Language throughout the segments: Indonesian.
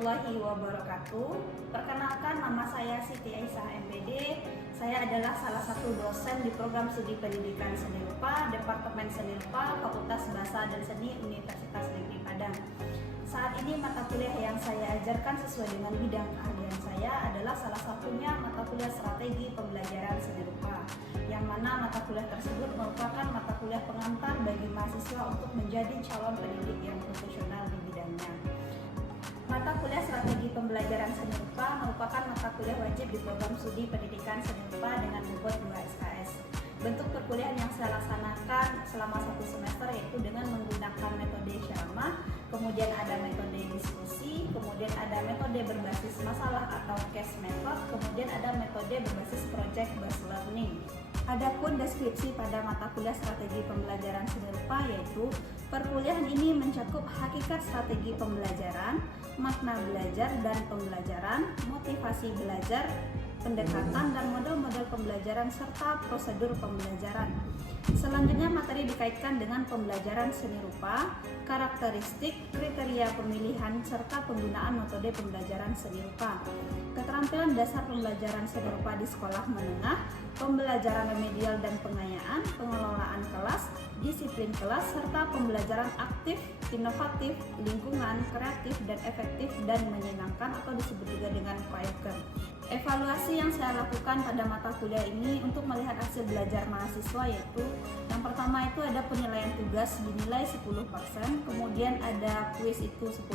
warahmatullahi wabarakatuh. Perkenalkan, nama saya Siti Aisyah MPD. Saya adalah salah satu dosen di program studi pendidikan seni rupa, Departemen Seni Rupa, Fakultas Bahasa dan Seni Universitas Negeri Padang. Saat ini mata kuliah yang saya ajarkan sesuai dengan bidang keahlian saya adalah salah satunya mata kuliah strategi pembelajaran seni rupa, yang mana mata kuliah tersebut merupakan mata kuliah pengantar bagi mahasiswa untuk menjadi calon pendidik yang profesional di bidangnya. Mata kuliah strategi pembelajaran seni rupa merupakan mata kuliah wajib di program studi pendidikan seni rupa dengan bobot 2 SKS. Bentuk perkuliahan yang saya laksanakan selama 1 semester yaitu dengan menggunakan metode ceramah, kemudian ada metode diskusi, kemudian ada metode berbasis masalah atau case method, kemudian ada metode berbasis project based learning. Adapun deskripsi pada mata kuliah strategi pembelajaran seni rupa yaitu perkuliahan ini mencakup hakikat strategi pembelajaran, makna belajar dan pembelajaran, motivasi belajar, pendekatan dan model-model pembelajaran serta prosedur pembelajaran. Selanjutnya materi dikaitkan dengan pembelajaran seni rupa, karakteristik, kriteria pemilihan serta penggunaan metode pembelajaran seni rupa. Keterampilan dasar pembelajaran seni rupa di sekolah menengah, pembelajaran remedial dan pengayaan, pengelolaan kelas, disiplin kelas serta pembelajaran aktif, inovatif, lingkungan, kreatif dan efektif dan menyenangkan atau disebut juga dengan Quaker. Evaluasi yang saya lakukan pada mata kuliah ini untuk melihat hasil belajar mahasiswa yaitu yang pertama itu ada penilaian tugas dinilai 10%, kemudian ada kuis itu 10%,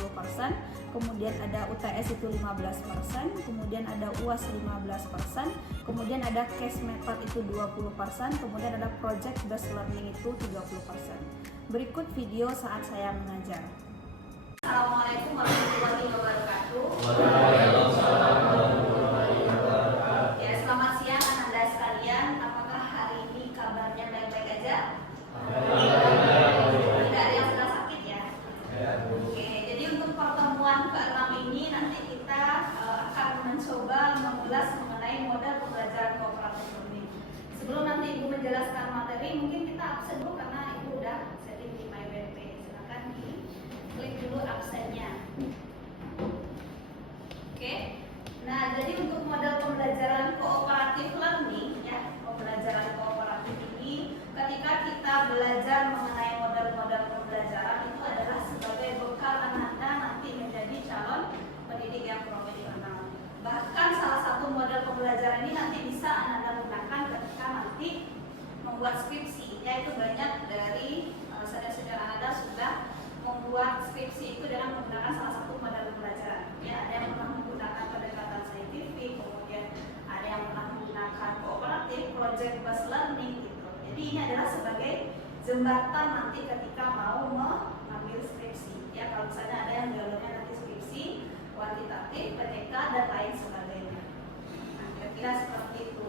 kemudian ada UTS itu 15%, kemudian ada UAS 15%, kemudian ada case method itu 20%, kemudian ada project based learning itu 30%. Berikut video saat saya mengajar. Assalamualaikum warahmatullahi wabarakatuh. Waalaikumsalam warahmatullahi wabarakatuh. Ya, selamat siang Anda sekalian. Apakah hari ini kabarnya baik-baik aja? Tidak ada yang sedang sakit ya? Oke, jadi untuk pertemuan ke-6 ini nanti kita akan mencoba mengulas mengenai model pembelajaran kooperatif learning. Sebelum nanti Ibu menjelaskan materi, mungkin kita absen dulu karena Ibu udah setting di MyBP. Silakan klik dulu absennya. Oke. Nah, jadi untuk model pembelajaran kooperatif learning ya, pembelajaran kooperatif ini ketika kita belajar mengenai model-model pembelajaran itu adalah sebagai bekal Anda nanti menjadi calon pendidik yang profesional. Bahkan salah satu model pembelajaran ini nanti bisa Anda gunakan ketika nanti membuat skripsi, yaitu banyak dari saudara-saudara Anda sudah membuat skripsi itu dengan menggunakan salah satu model pembelajaran. Ya, ada yang pernah menggunakan pendekatan saintifik, kemudian ada yang pernah menggunakan kooperatif, project based learning gitu. Jadi ini adalah sebagai jembatan nanti ketika mau mengambil skripsi. Ya, kalau misalnya ada yang jalurnya nanti skripsi, kuantitatif, PTK dan lain sebagainya. Nah, kira-kira seperti itu.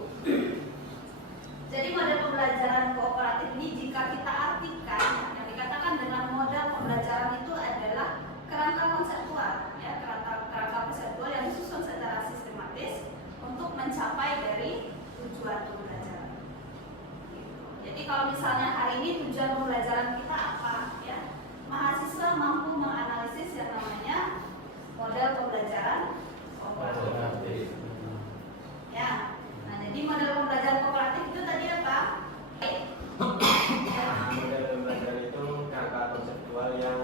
Jadi model pembelajaran kooperatif ini jika kita artikan yang dikatakan dengan model pembelajaran itu adalah kerangka konseptual, ya, kerangka konseptual yang disusun secara sistematis untuk mencapai dari tujuan pembelajaran. Jadi kalau misalnya hari ini tujuan pembelajaran kita apa, ya, mahasiswa mampu menganalisis yang namanya model pembelajaran kooperatif. Ya, nah jadi model pembelajaran kooperatif itu tadi apa? Model pembelajaran itu kerangka konseptual yang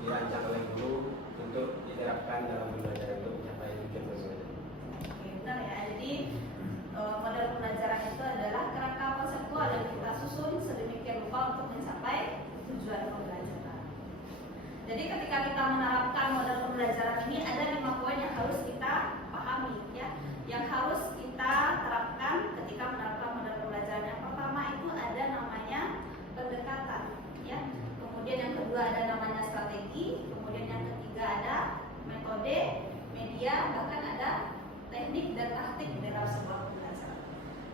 dirancang oleh guru untuk diterapkan dalam pembelajaran untuk mencapai tujuan pembelajaran. Oke, benar ya. Jadi model pembelajaran itu adalah kerangka konseptual yang kita susun sedemikian rupa untuk mencapai tujuan pembelajaran. Jadi ketika kita menerapkan model pembelajaran ini ada 5 poin yang harus kita pahami, ya, yang harus kita terapkan ketika menerapkan model pembelajaran. Yang pertama itu ada namanya pendekatan, ya. Kemudian yang kedua ada namanya strategi, kemudian yang ketiga ada metode, media, bahkan ada teknik dan taktik dalam sebuah pembelajaran.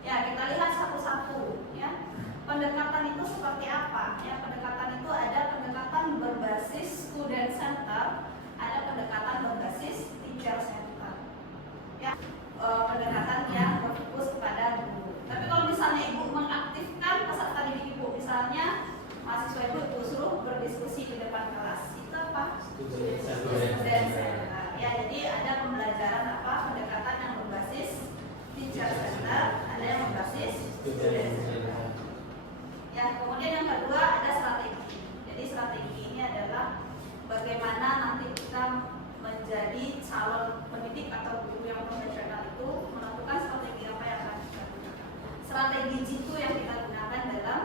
Ya, kita lihat satu-satu, ya. Pendekatan itu seperti apa? Ya, pendekatan itu ada pendekatan berbasis student center, ada pendekatan berbasis teacher center. Ya, pendekatan yang berfokus kepada guru. Tapi kalau misalnya Ibu mengaktifkan peserta didik Ibu, misalnya mahasiswa Ibu suruh berdiskusi di depan kelas, itu apa? Student center. Ya, jadi ada pembelajaran pendekatan yang berbasis teacher center, ada yang berbasis student center. Ya, kemudian yang kedua ada strategi. Jadi strategi ini adalah bagaimana nanti kita menjadi calon pendidik atau guru yang profesional itu melakukan strategi apa yang akan kita gunakan. Strategi jitu yang kita gunakan dalam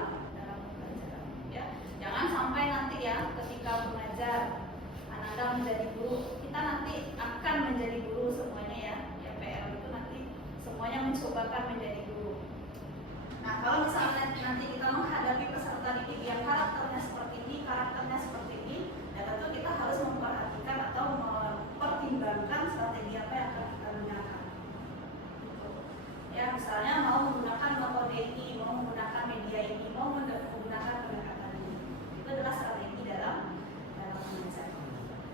pembelajaran. Ya, jangan sampai nanti ya ketika mengajar Ananda menjadi guru, kita nanti akan menjadi guru semuanya ya. Ya PR itu nanti semuanya mencobakan menjadi guru. Nah, kalau misalnya nanti kita menghadapi peserta didik yang karakternya seperti ini, ya tentu kita harus memperhatikan atau mempertimbangkan strategi apa yang akan kita gunakan. Gitu. Ya, misalnya mau menggunakan metode ini, mau menggunakan media ini, mau menggunakan pendekatan ini. Itu adalah strategi dalam mengajar.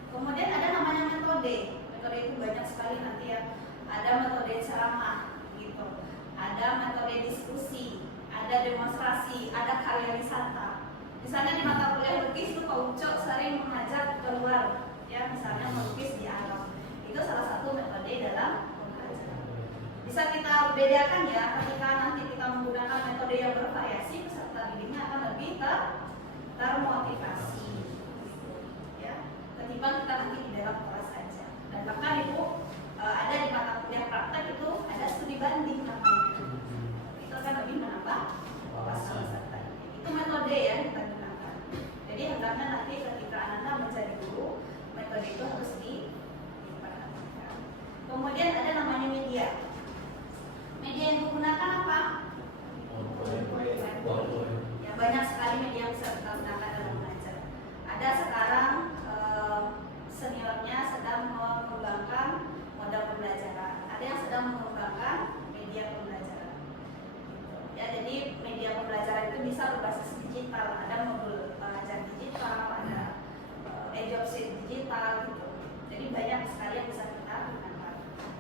Kemudian ada namanya metode. Metode itu banyak sekali nanti ya. Ada metode ceramah, gitu. Ada metode diskusi, ada demonstrasi, ada karya wisata. Misalnya di mata kuliah lukis itu Pak Ucok sering mengajar keluar, ya misalnya melukis di alam. Itu salah satu metode dalam mengajar. Bisa kita bedakan ya, ketika nanti kita menggunakan metode yang bervariasi, peserta didiknya akan lebih termotivasi. Ya, ketimbang kita nanti di dalam kelas saja. Dan bahkan Ibu ada di mata kuliah praktek itu ada studi banding namanya. Itu akan lebih menambah wawasan peserta. Itu metode yang kita gunakan. Jadi hendaknya nanti ketika Ananda menjadi guru, metode itu harus diperhatikan. Kemudian ada namanya media. Media yang digunakan apa? Ya, banyak sekali media yang bisa kita gunakan dalam mengajar. Ada sekarang seniornya sedang mengembangkan modal pembelajaran. Ada yang sedang mengembangkan media pembelajaran. Ya, jadi media pembelajaran itu bisa berbasis digital. Ada modul pelajaran digital, ada job sheet digital, gitu. Jadi banyak sekali yang bisa kita gunakan.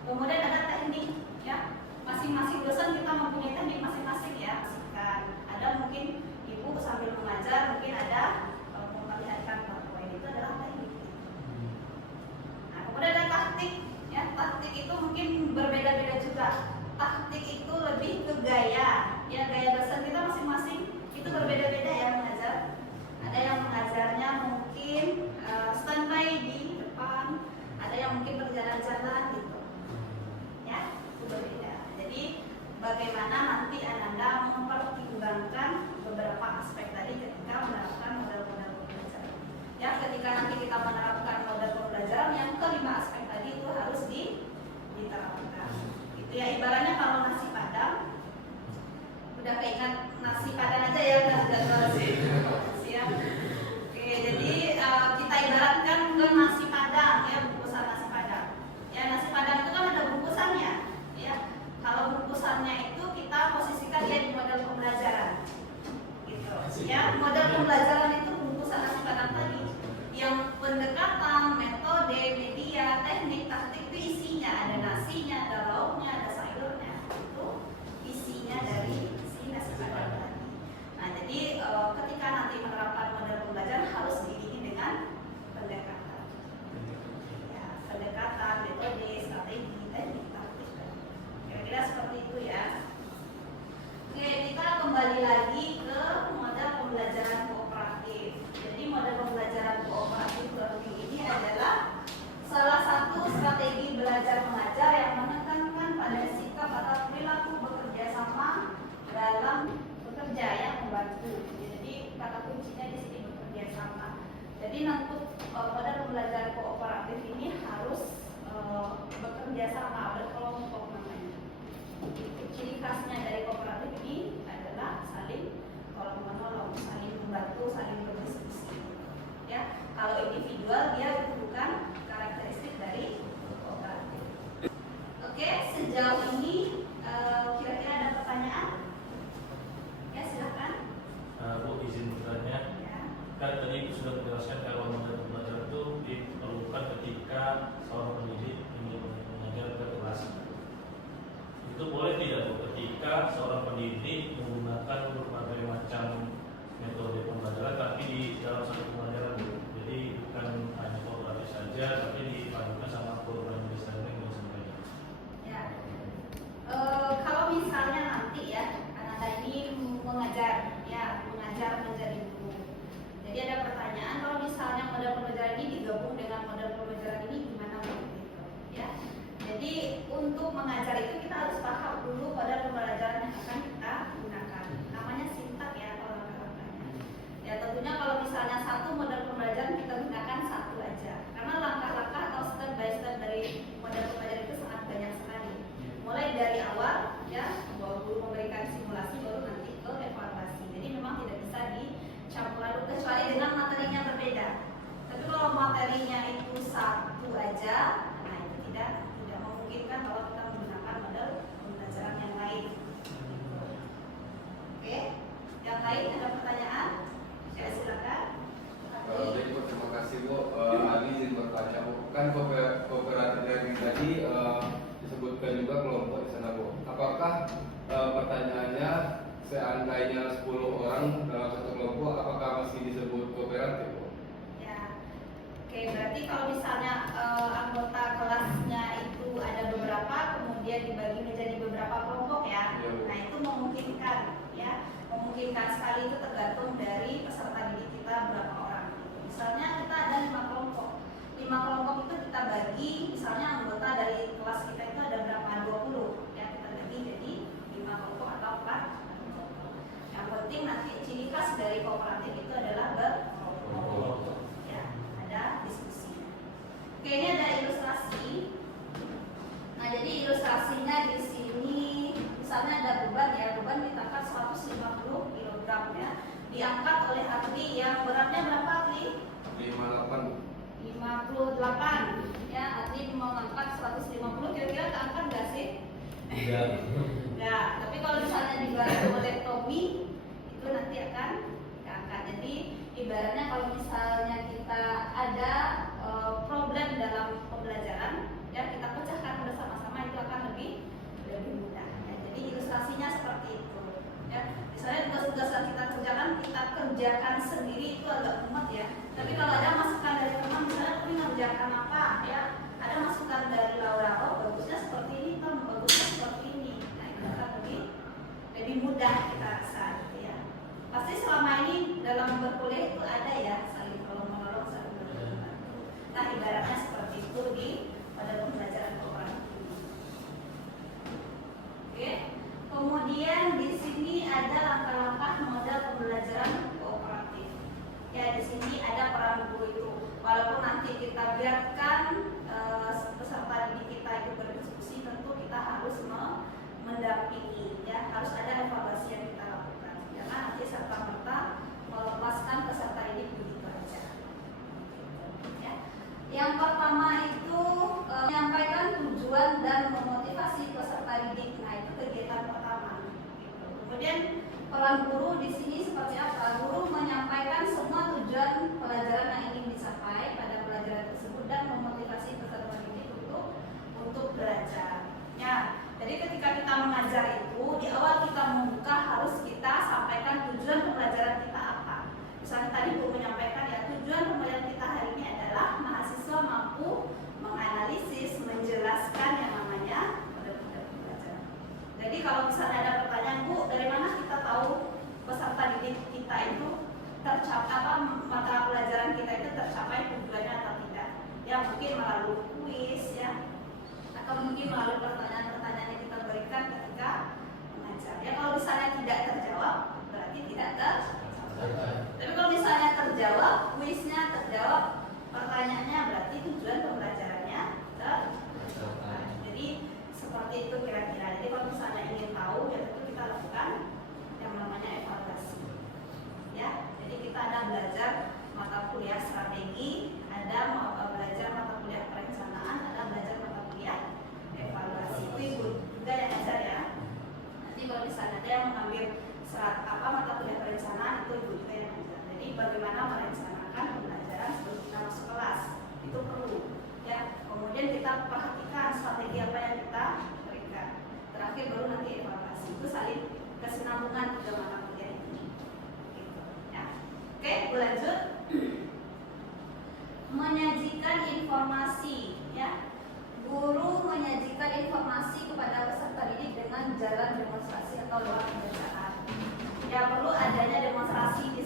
Kemudian ada teknik, ya. Masing-masing dosen kita mempunyai teknik masing-masing ya. Ada mungkin ibu sambil mengajar, mungkin ada memperlihatkan PowerPoint, itu adalah teknik. Nah, kemudian ada taktik, ya. Taktik itu mungkin berbeda-beda juga. Taktik itu lebih ke gaya, ya gaya dosen kita masing-masing itu berbeda-beda ya mengajar. Ada yang mengajarnya mungkin standby di depan, ada yang mungkin berjalan-jalan gitu, ya itu berbeda. Jadi bagaimana nanti Ananda mempertimbangkan beberapa aspek tadi ketika menerapkan model-model pembelajaran. Ya, ketika nanti kita menerapkan model pembelajaran, yang kelima aspek tadi itu harus diterapkan. Itu ya, ibaratnya kalau nasi padang, udah keingat nasi padang aja ya, siap. Oke, jadi kita ibaratkan ke nasi padang ya, bungkusan nasi padang. Ya, nasi padang itu kan ada bungkusannya, ya. Kalau bungkusannya itu kita posisikan dia di model pembelajaran, gitu. Ya, model pembelajaran itu bungkusan nasi padang tadi, yang pendekatan, metode, media, teknik, taktik itu isinya ada nasinya, ada lauknya, ada sayurnya, itu isinya dari si nasi padang tadi. Nah, jadi ketika nanti menerapkan model pembelajaran harus diiringi dengan pendekatan, ya, pendekatan, metode, strategi, teknik, taktik. Kira-kira seperti itu ya. Oke, kita kembali lagi ke model pembelajaran kooperatif. Jadi model pembelajaran kooperatif learning ini adalah salah satu strategi belajar mengajar yang menekankan pada sikap atau perilaku bekerja sama dalam bekerja yang membantu. Jadi kata kuncinya di sini bekerja sama. Jadi untuk model pembelajaran kooperatif ini harus bekerja sama, berkelompok namanya. Ciri khasnya dari kooperatif ini adalah saling tolong menolong, saling membantu, saling berdiskusi. Ya, kalau individual dia itu bukan karakteristik dari kooperatif. Oke, sejauh ini kira-kira ada pertanyaan? Ya, silakan. Bu, izin bertanya. Ya. Kan tadi Ibu sudah menjelaskan kalau model pembelajaran itu diperlukan ketika seorang pendidik ingin mengajar ke kelas. Itu boleh tidak Bu, ketika seorang pendidik menggunakan berbagai macam metode pembelajaran tapi di dalam satu pembelajaran Bu. Jadi bukan hanya kooperatif saja tapi dipadukan sama program desain belajar menjadi guru. Jadi ada pertanyaan, kalau misalnya model pembelajaran ini digabung dengan model pembelajaran ini gimana begitu ya. Jadi untuk mengajar itu kita harus paham dulu model pembelajaran yang akan kita gunakan. Namanya sintak ya kalau langkah-langkahnya. Ya tentunya kalau misalnya satu model pembelajaran kita gunakan satu aja. Karena langkah-langkah atau step by step dari model pembelajaran itu sangat banyak sekali. Mulai dari awal ya, bahwa guru memberikan simulasi baru nanti ke evaluasi. Jadi memang tidak bisa dicampur aduk kecuali dengan materinya berbeda. Tapi kalau materinya itu satu aja, nah itu tidak memungkinkan kalau kita menggunakan model pembelajaran yang lain. Oke, yang lain ada pertanyaan? Ya silakan. Baik Bu, terima kasih Bu. Ali izin bertanya Bu, kan kooperatif learning tadi disebutkan juga kelompok di sana Bu. Apakah pertanyaannya seandainya 10 orang dalam satu kelompok, apakah masih disebut kooperatif Bu? Ya, oke, berarti kalau misalnya anggota kelasnya itu ada beberapa, kemudian dibagi menjadi beberapa kelompok ya. Iya, Bu. Nah itu memungkinkan ya, memungkinkan sekali, itu tergantung dari peserta didik kita berapa orang. Misalnya kita ada 5 kelompok, 5 kelompok itu kita bagi, misalnya anggota dari kelas kita itu ada berapa, 20 ya, kita bagi jadi 5 kelompok atau 4 kelompok. Yang penting nanti ciri khas dari kooperatif itu adalah berkelompok ya, ada diskusinya. Oke, ini ada ilustrasi. Nah jadi ilustrasinya di sini misalnya ada beban ya, beban ditangkap 150 kg ya, diangkat oleh atlet yang beratnya berapa atlet? 58. 58 ya, atlet mengangkat 150, kira-kira keangkat nggak sih? Nggak, tapi kalau misalnya dibantu oleh Tommy itu nanti akan keangkat. Jadi ibaratnya kalau misalnya kita ada problem dalam pembelajaran ya, kita pecahkan bersama-sama, itu akan lebih mudah ya. Jadi ilustrasinya seperti itu ya. Misalnya tugas-tugas yang kita kerjakan sendiri itu agak mumet ya. Tapi kalau ada masukan dari teman, misalnya kami mengerjakan apa ya, ada masukan dari Laura, oh bagusnya seperti ini, Tom bagusnya seperti ini. Nah itu akan lebih mudah kita rasa gitu ya. Pasti selama ini dalam berkuliah itu ada ya, saling tolong menolong, saling membantu. Nah ibaratnya seperti itu di pada pembelajaran kooperatif ini. Oke. Kemudian di sini ada langkah-langkah model pembelajaran kooperatif. Ya di sini ada peran guru itu. Walaupun nanti kita biarkan peserta didik kita itu berdiskusi, tentu kita harus mendampingi. Ya harus ada evaluasi yang kita lakukan. Jangan nanti serta-merta melepaskan peserta didik begitu aja. Ya. Yang pertama itu menyampaikan tujuan dan memotivasi peserta didik. Nah itu kegiatan pertama. Kemudian peran guru di sini seperti apa? Guru menyampaikan semua tujuan pelajaran yang ingin dicapai pada pelajaran tersebut dan memotivasi peserta didik untuk belajar. Ya, jadi ketika kita mengajar itu di awal kita membuka harus kita sampaikan tujuan pembelajaran kita apa. Misalnya tadi guru menyampaikan ya, tujuan pembelajaran kita hari ini adalah mahasiswa mampu menganalisis, menjelaskan yang namanya model-model pembelajaran. Jadi kalau misalnya ada pertanyaan, Bu, dari mana kita tahu peserta didik kita itu tercapai, mata pelajaran kita itu tercapai tujuannya atau tidak? Ya mungkin melalui kuis ya, atau mungkin melalui pertanyaan-pertanyaan yang kita berikan ketika mengajar. Ya kalau misalnya tidak terjawab, berarti tidak tercapai. Tapi kalau misalnya terjawab, kuisnya terjawab, pertanyaannya, berarti tujuan pembelajarannya tercapai. Jadi seperti itu kira-kira. Jadi kalau misalnya ingin tahu, ya tentu kita lakukan yang namanya evaluasi. Ya, jadi kita ada belajar mata kuliah strategi, ada belajar mata kuliah perencanaan, ada belajar mata kuliah evaluasi. Itu ibu juga yang ajar ya. Nanti kalau misalnya ada yang mengambil mata kuliah perencanaan, itu ibu juga yang ajar. Jadi bagaimana merencanakan pembelajaran sebelum kita masuk kelas, itu perlu. Ya, kemudian kita perhatikan strategi apa yang kita berikan. Terakhir baru nanti evaluasi. Itu saling kesinambungan tiga mata kuliah ini. Gitu, ya. Oke, lanjut. Menyajikan informasi, ya. Guru menyajikan informasi kepada peserta didik dengan jalan demonstrasi atau lewat pembacaan. Ya perlu adanya demonstrasi di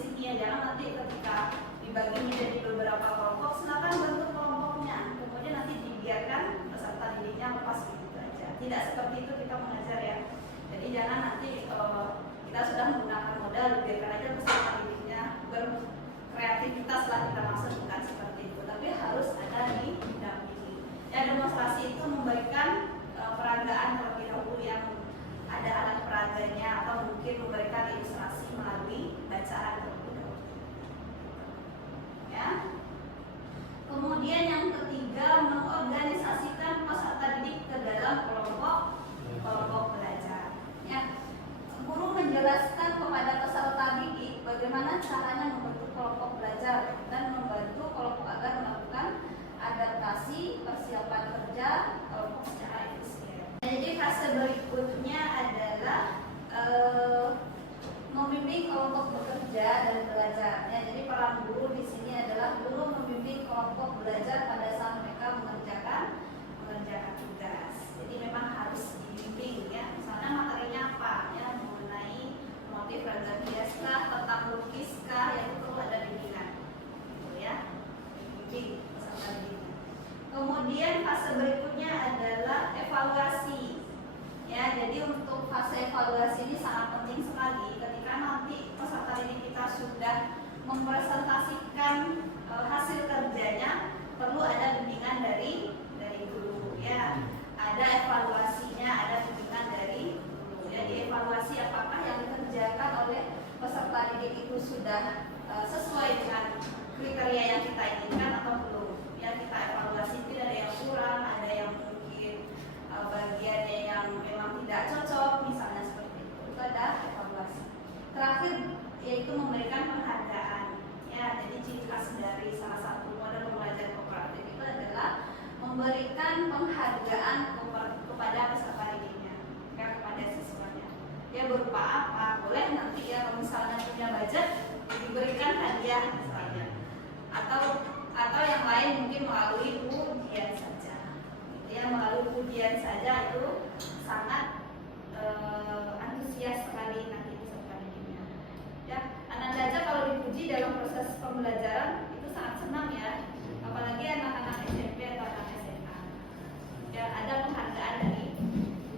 caranya membentuk kelompok belajar dan membantu kelompok agar melakukan adaptasi persiapan kerja kelompok secara efisien. Jadi fase berikutnya adalah membimbing kelompok bekerja dan belajar. Ya, jadi peran guru di sini adalah guru membimbing kelompok belajar pada saat mereka mengerjakan tugas. Jadi memang harus dibimbing ya. Misalnya materinya apa ya, mengenai motif ragam hias kah, tentang lukis kah, ya itu perlu ada bimbingan. Gitu ya. Bimbing peserta didik. Kemudian fase berikutnya adalah evaluasi. Ya, jadi untuk fase evaluasi ini sangat penting sekali ketika nanti peserta didik kita sudah mempresentasikan hasil kerjanya, perlu ada bimbingan dari guru ya. Ada evaluasinya, ada bimbingan dari guru. Ya, dievaluasi apakah yang dikerjakan oleh peserta didik itu sudah sesuai dengan kriteria yang kita inginkan atau belum. Ya, kita evaluasi, tidak ada yang kurang, ada yang mungkin bagiannya yang memang tidak cocok, misalnya seperti itu ada evaluasi. Terakhir yaitu memberikan penghargaan. Ya, jadi ciri khas dari salah satu model pembelajaran kooperatif itu adalah memberikan penghargaan kepada peserta didiknya, ya, kepada siswanya. Ya, berupa apa? Boleh nanti ya kalau misalnya punya budget diberikan hadiah misalnya, atau yang lain mungkin melalui ujian saja. Ya, melalui ujian saja itu sangat antusias sekali nanti peserta didiknya. Ya, anak saja kalau dipuji dalam proses pembelajaran itu sangat senang ya, apalagi anak-anak SMP atau anak SMA. Ya, ada penghargaan dari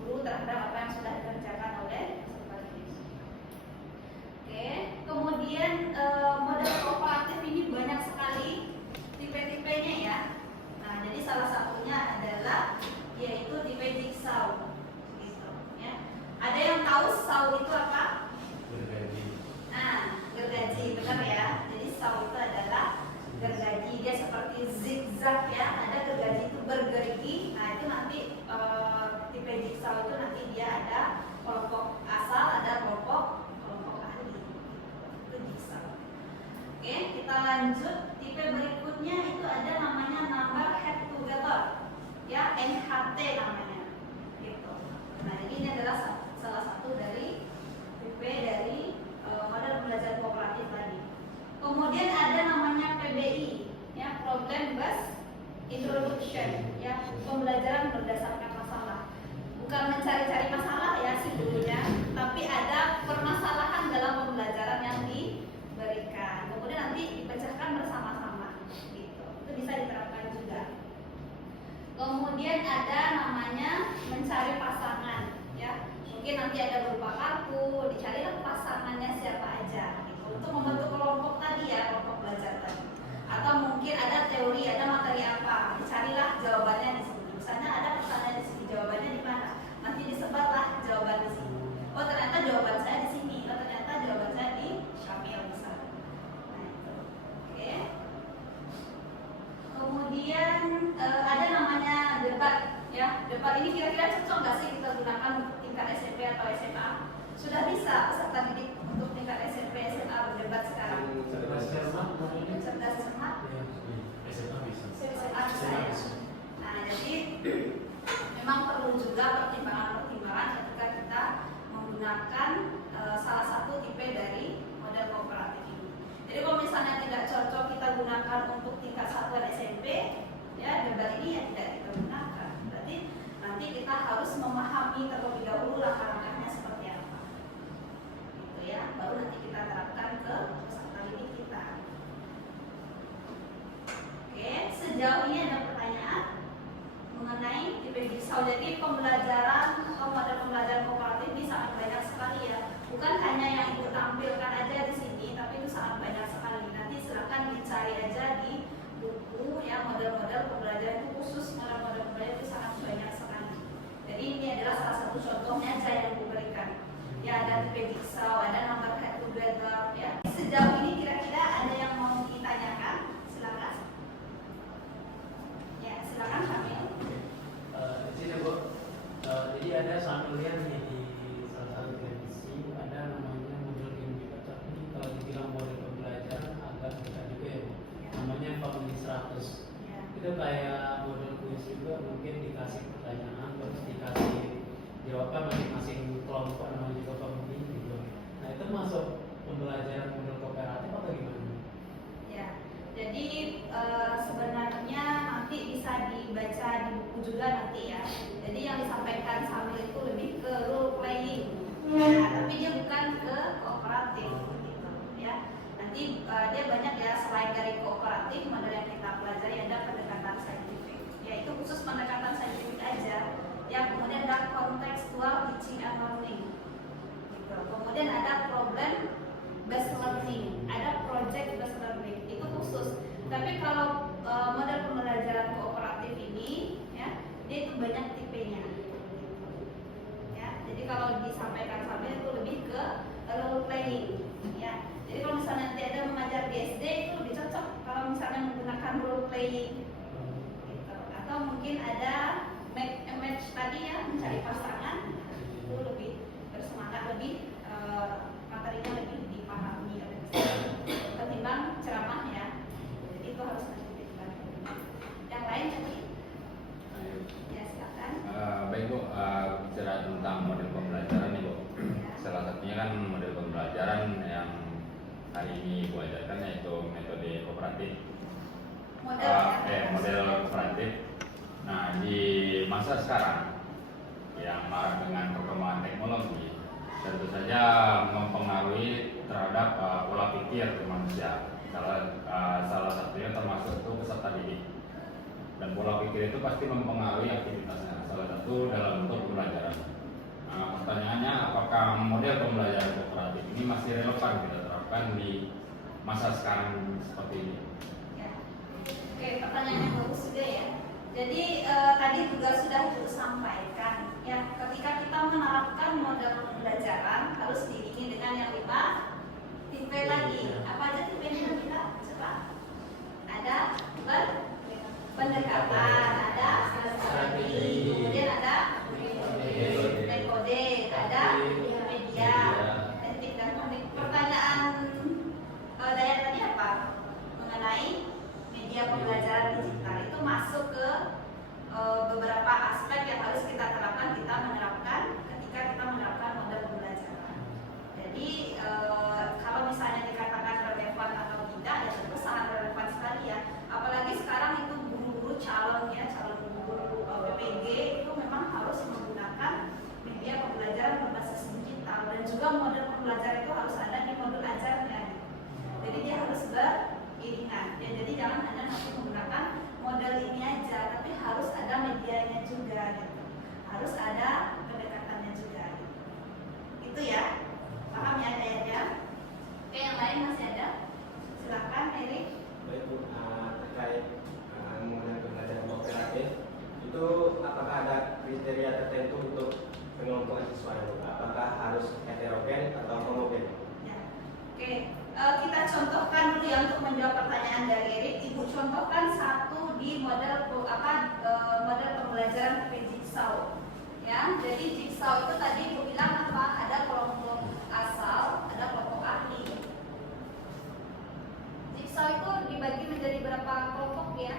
guru terhadap apa yang sudah dikerjakan oleh peserta didik. Oke, kemudian model kooperatif ini banyak sekali tipe-tipenya ya. Nah, jadi salah satunya adalah yaitu tipe jigsaw. Gitu, ya. Ada yang tahu saw itu apa? Gergaji. Nah, gergaji, benar ya. Jadi saw itu adalah gergaji, dia seperti zigzag ya. Ada gergaji itu bergerigi. Nah, itu nanti tipe jigsaw itu nanti dia ada kelompok asal, ada kelompok ahli. Itu jigsaw. Oke, kita lanjut. Tipe berikutnya itu ada namanya number head together, ya, NHT namanya, gitu. Nah, jadi ini adalah salah satu dari tipe dari model pembelajaran kooperatif tadi. Kemudian ada namanya PBI, ya, Problem Based Introduction, ya, pembelajaran berdasarkan masalah. Bukan mencari-cari masalah ya sebetulnya, tapi ada permasalahan dalam pembelajaran yang diberikan. Kemudian nanti dipecahkan bersama-sama, gitu. Itu bisa diterapkan juga. Kemudian ada namanya mencari pasangan, ya. Mungkin nanti ada berupa kartu, dicarilah pasangannya siapa aja, gitu. Untuk membentuk kelompok tadi ya, kelompok belajar tadi. Atau mungkin ada teori, ada materi apa, dicarilah jawabannya di sini. Misalnya ada pertanyaan di sini, jawabannya di mana? Nanti disebarlah jawaban di sini. Oh, ternyata jawaban saya di sini. Oh, ternyata jawaban saya di Syamil misalnya. Nah, itu. Oke. Kemudian ada namanya debat, ya. Debat ini kira-kira cocok nggak sih kita gunakan untuk tingkat SMP atau SMA? Sudah bisa peserta didik untuk tingkat SMP SMA berdebat sekarang? Cerdas cermat namanya. Cerdas cermat. SMA bisa. SMA bisa ya. Nah, jadi memang perlu juga pertimbangan-pertimbangan ketika kita menggunakan salah satu tipe dari model kooperatif ini. Jadi kalau misalnya tidak cocok kita gunakan untuk tingkat satuan SMP, ya debat ini ya tidak kita gunakan. Berarti nanti kita harus memahami terlebih dahulu langkah-langkahnya seperti apa. Gitu ya, baru nanti kita terapkan ke peserta didik kita. Oke, sejauh ini ada pertanyaan mengenai tipe jigsaw. Jadi pembelajaran atau model pembelajaran kooperatif ini sangat banyak sekali ya. Bukan hanya yang ibu tampilkan aja di sini, tapi itu sangat banyak sekali. Nanti silakan dicari aja di buku ya, model-model pembelajaran itu khusus model-model pembelajaran itu sangat banyak sekali. Jadi ini adalah salah satu contohnya aja yang diberikan. Ya, ada tipe jigsaw, ada number head together ya. Sejauh ini kira-kira ada yang mau ditanyakan? Silakan. Ya, silakan Syamil. Di sini Bu, jadi ada sambil lihat nih di salah satu televisi ada namanya model itu kayak model kuis juga, mungkin dikasih pertanyaan terus dikasih jawaban masing-masing kelompok namanya juga pemimpin gitu. Nah itu masuk pembelajaran model kooperatif atau gimana? Ya, jadi sebenarnya nanti bisa dibaca di buku juga nanti ya. Jadi yang disampaikan Samil itu lebih ke role playing, ya, tapi dia bukan ke kooperatif, gitu, ya. Nanti dia banyak ya, selain dari kooperatif, model yang kita pelajari ada pendekatan saintifik, yaitu khusus pendekatan saintifik aja. Ya, kemudian ada contextual teaching and learning, gitu. Kemudian ada problem based learning, ada project based learning, itu khusus. Tapi kalau model pembelajaran kooperatif ini, ya, dia itu banyak tipenya. Ya, jadi kalau disampaikan sambil itu lebih ke role playing, ya. Jadi kalau misalnya nanti ada mengajar di SD itu lebih cocok kalau misalnya menggunakan role playing, gitu. Atau mungkin ada match tadi ya, mencari pasangan, itu lebih bersemangat, lebih materinya lebih dipahami oleh ketimbang ceramah ya. Jadi itu harus diperhatikan. Yang lain tadi? Ya silakan. Baik Bu, bicara tentang model pembelajaran nih Bu. Salah satunya kan model pembelajaran yang hari ini Bu ajarkan yaitu metode kooperatif. Model kooperatif. Nah di masa sekarang yang marak dengan perkembangan teknologi, tentu saja mempengaruhi terhadap pola pikir manusia. Salah satunya termasuk itu peserta didik. Dan pola pikir itu pasti mempengaruhi aktivitasnya. Salah satu dalam bentuk pembelajaran. Nah, pertanyaannya, apakah model pembelajaran kooperatif ini masih relevan kita terapkan di masa sekarang seperti ini? Ya. Oke, pertanyaan yang bagus juga ya. Jadi tadi juga sudah disampaikan ya, ketika kita menerapkan model pembelajaran harus diiringi dengan yang 5 tipe lagi. Apa aja tipenya kita? Coba. Ada pendekatan, ada strategi, kemudian ada metode, ada media, teknik dan teknik. Pertanyaan Dayat tadi apa? Mengenai media pembelajaran digital itu masuk ke beberapa aspek yang harus kita terapkan, kita menerapkan ketika kita menerapkan model pembelajaran. Jadi kalau misalnya dikatakan relevan atau tidak, ya tentu sangat relevan sekali ya. Apalagi sekarang itu guru-guru calon ya, calon guru PPG itu memang harus menggunakan media pembelajaran berbasis digital, dan juga model pembelajaran itu harus ada di modul ajarnya. Jadi dia harus beriringan. Ya, jadi jangan hanya nanti menggunakan model ini aja, tapi harus ada medianya juga gitu. Harus ada pendekatannya juga gitu. Itu ya. Paham ya kayaknya? Oke, yang lain masih ada? Silakan Erik. Baik Bu, terkait model pembelajaran kooperatif itu apakah ada kriteria tertentu untuk pengelompokan siswa? Apakah harus heterogen atau homogen? Ya. Oke, kita contohkan dulu ya untuk menjawab pertanyaan dari Erik. Ibu contohkan satu di model model pembelajaran Jigsaw. Ya, jadi Jigsaw itu tadi Ibu bilang apa? Ada kelompok asal, ada kelompok ahli. Jigsaw itu dibagi menjadi berapa kelompok ya?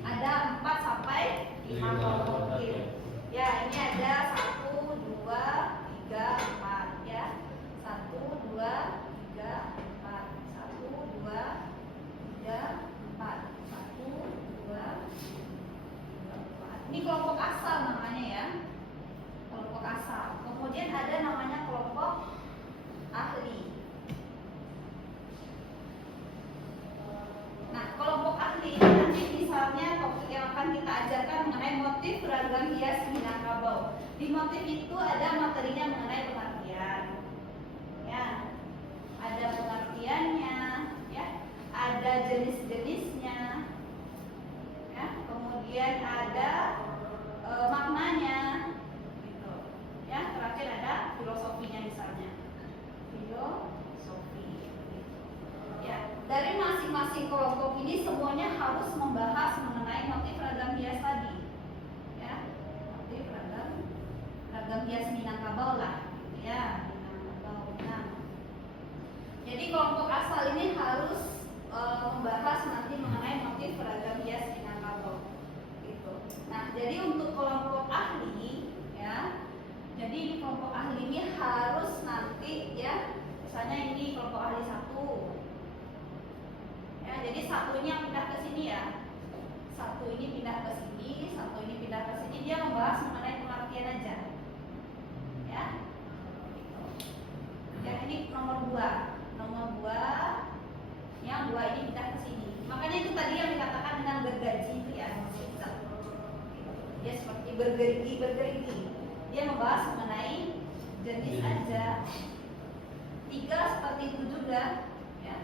Ada 4 sampai 5 kelompok. Ya, ini ada 1, 2, 3, 4 ya. 1, 2, 3, 4. 1, 2, 3, 4. 1, 2, 3, 4. Ini kelompok asal namanya ya. Kelompok asal. Kemudian ada namanya kelompok ahli. Nah, kelompok ahli ini nanti misalnya topik yang akan kita ajarkan mengenai motif ragam hias Minangkabau. Di motif itu ada materinya mengenai pengertian. Ya. Ada pengertiannya, ya. Ada jenis-jenisnya. Ya, kemudian ada maknanya. Gitu. Ya, terakhir ada filosofinya misalnya. Filosofi. Ya, dari masing-masing kelompok ini semuanya harus membahas mengenai motif ragam hias tadi. Ya, motif ragam hias Minangkabau lah, ya, Minangkabau. Nah, jadi kelompok asal ini misalnya ini kelompok ahli 1. Ya, jadi satunya pindah ke sini ya. Satu ini pindah ke sini, satu ini pindah ke sini. Dia membahas mengenai pengertian aja. Ya. Yang ini nomor 2. Nomor 2. Yang 2 ini pindah ke sini. Makanya itu tadi yang dikatakan dengan bergaji itu ya. Dia seperti bergerigi. Dia membahas mengenai jenis aja. 3 seperti itu juga ya.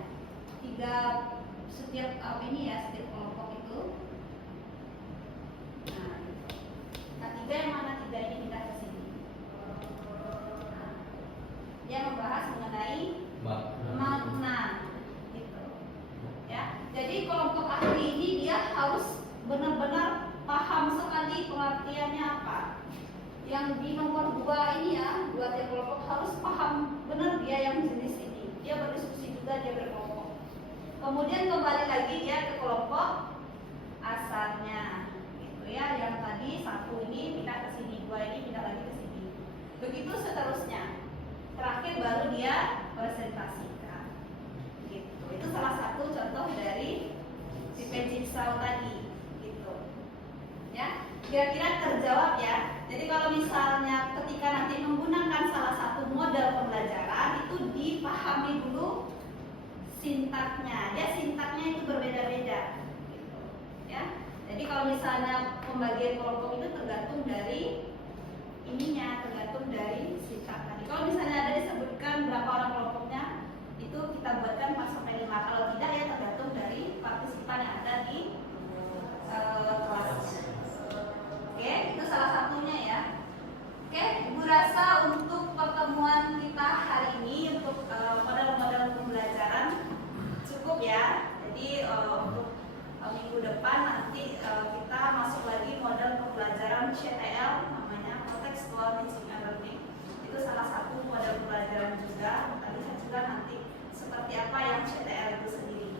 3 setiap ini ya, setiap kelompok itu. Nah, 3 yang mana 3 ini pindah ke sini. Nah, dia membahas mengenai makna gitu. Ya. Jadi kelompok ahli ini dia harus benar-benar paham sekali pengertiannya apa. Yang di nomor 2 ini ya, 2 tiap kelompok harus paham benar dia yang jenis ini. Dia berdiskusi juga, dia berkelompok. Kemudian kembali lagi dia ke kelompok asalnya, gitu ya. Yang tadi 1 ini pindah ke sini, 2 ini pindah lagi ke sini. Begitu seterusnya. Terakhir baru dia presentasikan. Gitu. Itu salah satu contoh dari tipe jigsaw tadi, gitu. Ya, kira-kira terjawab ya. Jadi kalau misalnya ketika nanti menggunakan salah satu model pembelajaran itu dipahami dulu sintaknya. Ya, sintaknya itu berbeda-beda. Gitu. Ya. Jadi kalau misalnya pembagian kelompok itu tergantung dari ininya, tergantung dari sintak tadi. Kalau misalnya ada disebutkan berapa orang kelompoknya, itu kita buatkan 4-5. Kalau tidak ya tergantung dari partisipan yang ada di kelas. Oke, itu salah satunya ya. Oke, Ibu rasa untuk pertemuan kita hari ini untuk model-model pembelajaran cukup ya. Jadi untuk minggu depan nanti kita masuk lagi model pembelajaran CTL, namanya Contextual Teaching and Learning. Itu salah satu model pembelajaran juga. Kita lihat juga nanti seperti apa yang CTL itu sendiri.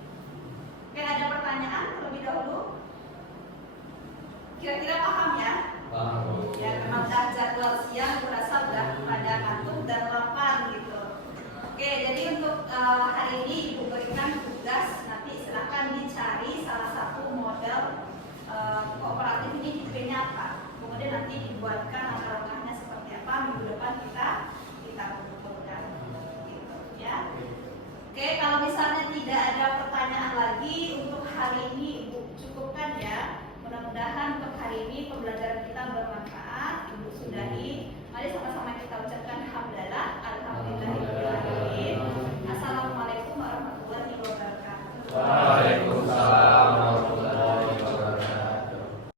Oke, ada pertanyaan terlebih dahulu? Kira-kira paham ya? Paham. Ya, karena udah jadwal siang, kurasa udah pada ngantuk dan lapar gitu. Oke, jadi untuk hari ini Ibu berikan tugas